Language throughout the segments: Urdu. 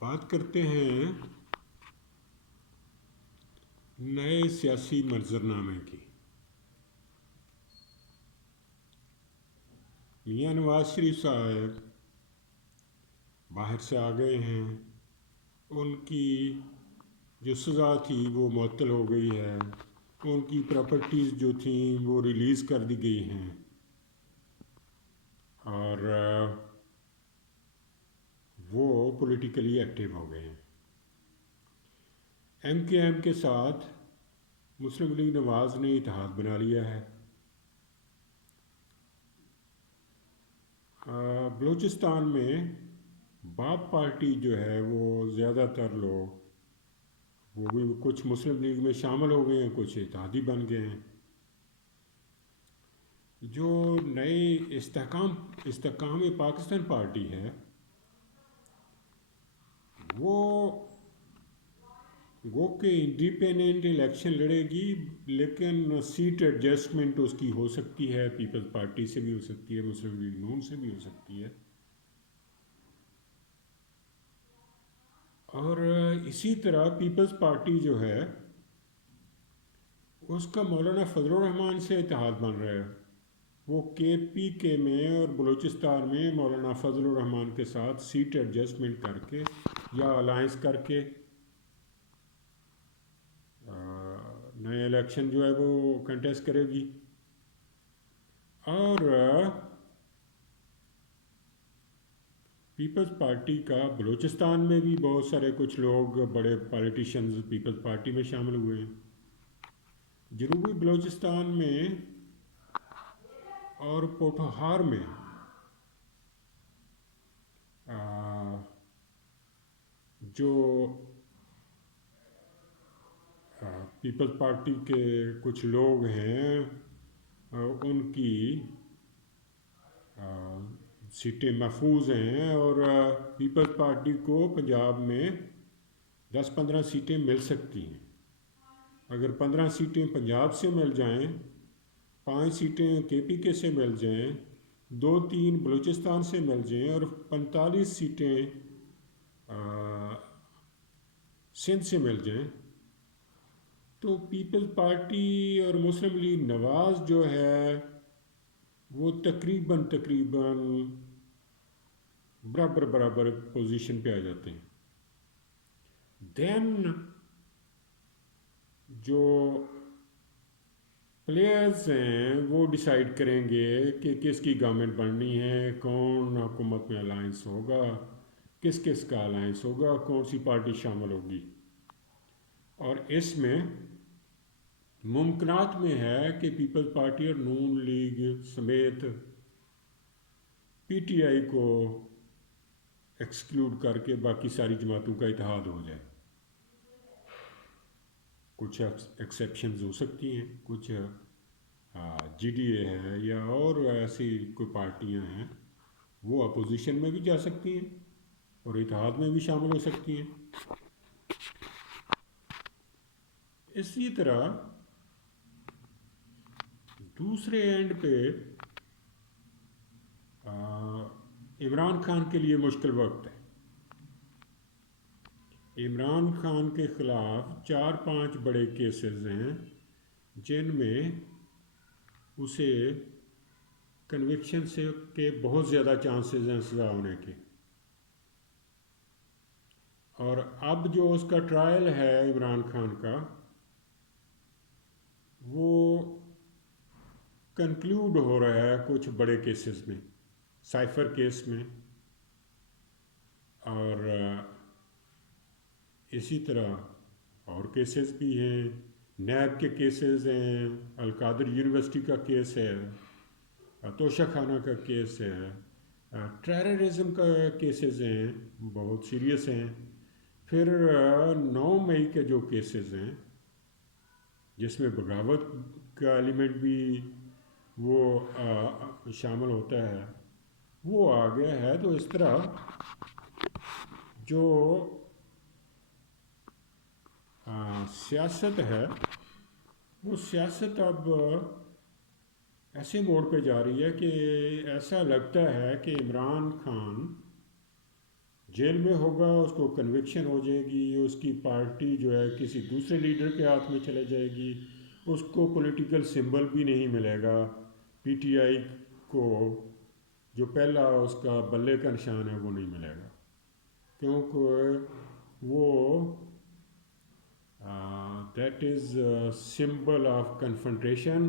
بات کرتے ہیں نئے سیاسی منظرنامے کی۔ میاں نواز شریف صاحب باہر سے آ گئے ہیں، ان کی جو سزا تھی وہ معطل ہو گئی ہے، ان کی پراپرٹیز جو تھیں وہ ریلیز کر دی گئی ہیں، اور وہ پولیٹیکلی ایکٹیو ہو گئے ہیں۔ ایم کے ایم کے ساتھ مسلم لیگ نواز نے اتحاد بنا لیا ہے۔ بلوچستان میں باپ پارٹی جو ہے وہ زیادہ تر لوگ وہ بھی کچھ مسلم لیگ میں شامل ہو گئے ہیں، کچھ اتحادی بن گئے ہیں۔ جو نئے استحکام پاکستان پارٹی ہے وہ گو کہ انڈیپینڈنٹ الیکشن لڑے گی، لیکن سیٹ ایڈجسٹمنٹ اس کی ہو سکتی ہے، پیپلز پارٹی سے بھی ہو سکتی ہے، مسلم لیگ نون سے بھی ہو سکتی ہے۔ اور اسی طرح پیپلز پارٹی جو ہے اس کا مولانا فضل الرحمان سے اتحاد بن رہا ہے۔ وہ کے پی کے میں اور بلوچستان میں مولانا فضل الرحمان کے ساتھ سیٹ ایڈجسٹمنٹ کر کے یا الائنس کر کے نئے الیکشن جو ہے وہ کنٹیسٹ کرے گی۔ اور پیپلز پارٹی کا بلوچستان میں بھی بہت سارے کچھ لوگ بڑے پالیٹیشنز پیپلز پارٹی میں شامل ہوئے ہیں۔ جنوبی بلوچستان میں اور پوٹھوہار میں جو پیپلز پارٹی کے کچھ لوگ ہیں ان کی سیٹیں محفوظ ہیں، اور پیپلز پارٹی کو پنجاب میں 10-15 سیٹیں مل سکتی ہیں۔ اگر 15 سیٹیں پنجاب سے مل جائیں، 5 سیٹیں کے پی کے سے مل جائیں، 2-3 بلوچستان سے مل جائیں، اور 45 سیٹیں سندھ سے مل جائیں، تو پیپلز پارٹی اور مسلم لیگ نواز جو ہے وہ تقریباً برابر پوزیشن پہ آ جاتے ہیں۔ دین جو پلیئرز ہیں وہ ڈیسائیڈ کریں گے کہ کس کی گورنمنٹ بننی ہے، کون حکومت میں الائنس ہوگا، کس کا الائنس ہوگا، کون سی پارٹی شامل ہوگی۔ اور اس میں ممکنات میں ہے کہ پیپلز پارٹی اور نون لیگ سمیت پی ٹی آئی کو ایکسکلوڈ کر کے باقی ساری جماعتوں کا اتحاد ہو جائے۔ کچھ ایکسیپشنز ہو سکتی ہیں، کچھ جی ڈی اے ہے یا اور ایسی کوئی پارٹیاں ہیں وہ اپوزیشن میں بھی جا سکتی ہیں اور اتحاد میں بھی شامل ہو سکتی ہیں۔ اسی طرح دوسرے اینڈ پہ عمران خان کے لیے مشکل وقت ہے۔ عمران خان کے خلاف 4-5 بڑے کیسز ہیں جن میں اسے کنوکشن سے کے بہت زیادہ چانسز ہیں سزا ہونے کے، اور اب جو اس کا ٹرائل ہے عمران خان کا وہ کنکلیوڈ ہو رہا ہے کچھ بڑے کیسز میں، سائفر کیس میں، اور اسی طرح اور کیسز بھی ہیں، نیب کے کیسز ہیں، القادر یونیورسٹی کا کیس ہے، توشہ خانہ کا کیس ہے، ٹیررزم کا کیسز ہیں بہت سیریس ہیں، پھر 9 مئی کے جو کیسز ہیں جس میں بغاوت کا ایلیمنٹ بھی وہ شامل ہوتا ہے وہ آ گیا ہے۔ تو اس طرح جو سیاست ہے وہ سیاست اب ایسے موڑ پہ جا رہی ہے کہ ایسا لگتا ہے کہ عمران خان جیل میں ہوگا، اس کو کنوکشن ہو جائے گی، اس کی پارٹی جو ہے کسی دوسرے لیڈر کے ہاتھ میں چلے جائے گی، اس کو پولیٹیکل سمبل بھی نہیں ملے گا پی ٹی آئی کو، جو پہلا اس کا بلے کا نشان ہے وہ نہیں ملے گا، کیونکہ وہ that is symbol of confrontation,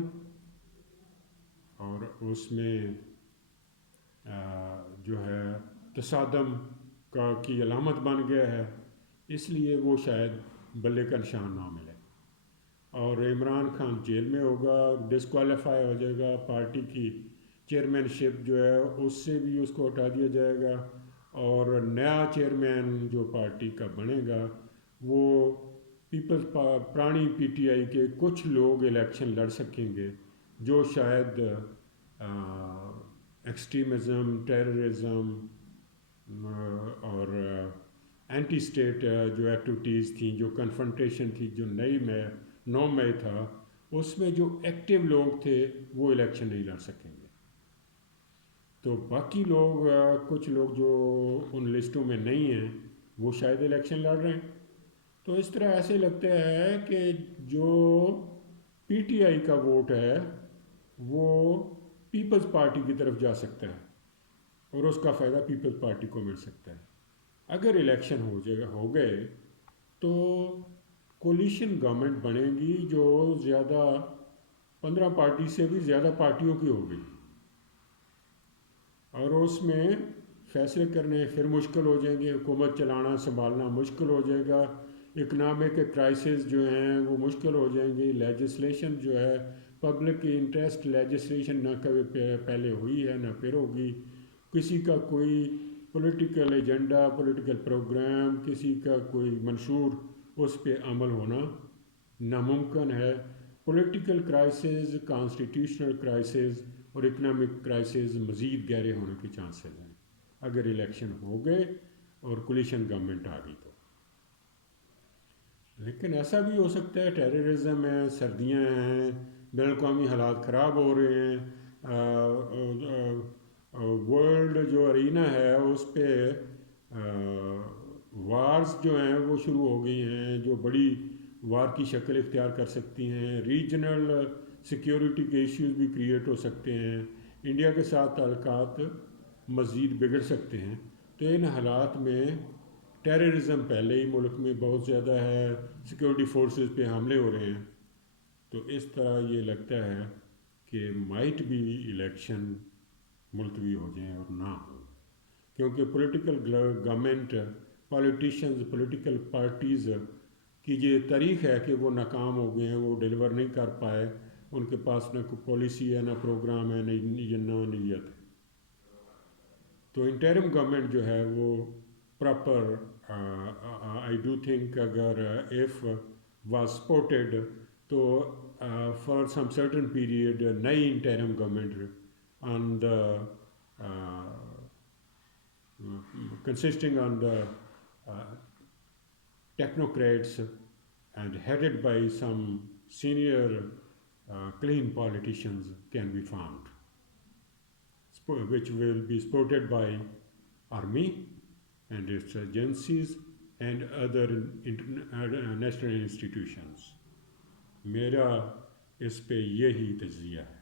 اور اس میں جو ہے تصادم کی علامت بن گیا ہے، اس لیے وہ شاید بلے کا نشان نہ ملے، اور عمران خان جیل میں ہوگا، ڈسکوالیفائی ہو جائے گا، پارٹی کی چیئرمین شپ جو ہے اس سے بھی اس کو ہٹا دیا جائے گا، اور نیا چیئرمین جو پارٹی کا بنے گا وہ پیپلز پرانی پی ٹی آئی کے کچھ لوگ الیکشن لڑ سکیں گے جو شاید ایکسٹریمزم، ٹیررزم اور اینٹی اسٹیٹ جو ایکٹیویٹیز تھیں، جو کنفرنٹیشن تھی، جو نو مئی تھا، اس میں جو ایکٹیو لوگ تھے وہ الیکشن نہیں لڑ سکیں گے، تو باقی لوگ کچھ لوگ جو ان لسٹوں میں نہیں ہیں وہ شاید الیکشن لڑ رہے ہیں، تو اس طرح ایسے لگتا ہے کہ جو پی ٹی آئی کا ووٹ ہے وہ پیپلز پارٹی کی طرف جا سکتا ہے، اور اس کا فائدہ پیپلز پارٹی کو مل سکتا ہے۔ اگر الیکشن ہو گئے تو کولیشن گورنمنٹ بنے گی جو زیادہ 15 پارٹی سے بھی زیادہ پارٹیوں کی ہوگی، اور اس میں فیصلے کرنے پھر مشکل ہو جائیں گے، حکومت چلانا سنبھالنا مشکل ہو جائے گا، اکنامک کرائسس جو ہیں وہ مشکل ہو جائیں گی، لیجسلیشن جو ہے پبلک انٹرسٹ لیجسلیشن نہ کبھی پہلے ہوئی ہے نہ پھر ہوگی، کسی کا کوئی پولیٹیکل ایجنڈا، پولیٹیکل پروگرام، کسی کا کوئی منشور، اس پہ عمل ہونا ناممکن ہے۔ پولیٹیکل کرائسس، کانسٹیٹیوشنل کرائسس اور اکنامک کرائسس مزید گہرے ہونے کے چانسز ہیں اگر الیکشن ہو گئے اور کولیشن گورنمنٹ آ گئی تو، لیکن ایسا بھی ہو سکتا ہے ٹیررزم ہے، سردیاں ہیں، بین الاقوامی حالات خراب ہو رہے ہیں، ورلڈ جو ارینا ہے اس پہ وارز جو ہیں وہ شروع ہو گئی ہیں جو بڑی وار کی شکل اختیار کر سکتی ہیں، ریجنل سیکیورٹی کے ایشوز بھی کریٹ ہو سکتے ہیں، انڈیا کے ساتھ تعلقات مزید بگڑ سکتے ہیں، تو ان حالات میں ٹیررزم پہلے ہی ملک میں بہت زیادہ ہے، سیکیورٹی فورسز پہ حملے ہو رہے ہیں، تو اس طرح یہ لگتا ہے کہ مائٹ بھی الیکشن ملتوی ہو جائیں اور نہ ہو، کیونکہ political government, politicians, political parties کی یہ تاریخ ہے کہ وہ ناکام ہو گئے ہیں، وہ ڈیلیور نہیں کر پائے، ان کے پاس نہ کوئی پالیسی ہے، نہ پروگرام ہے، نہ نیت ہے، تو انٹرم گورنمنٹ جو ہے وہ پراپر آئی ڈو تھنک اگر ایف واز سپورٹڈ تو فار سم سرٹن پیریڈ نئی interim government on the consisting on the technocrats and headed by some senior clean politicians can be found, which will be supported by army and its agencies and other national institutions. میرا اس پہ یہی تجزیہ ہے۔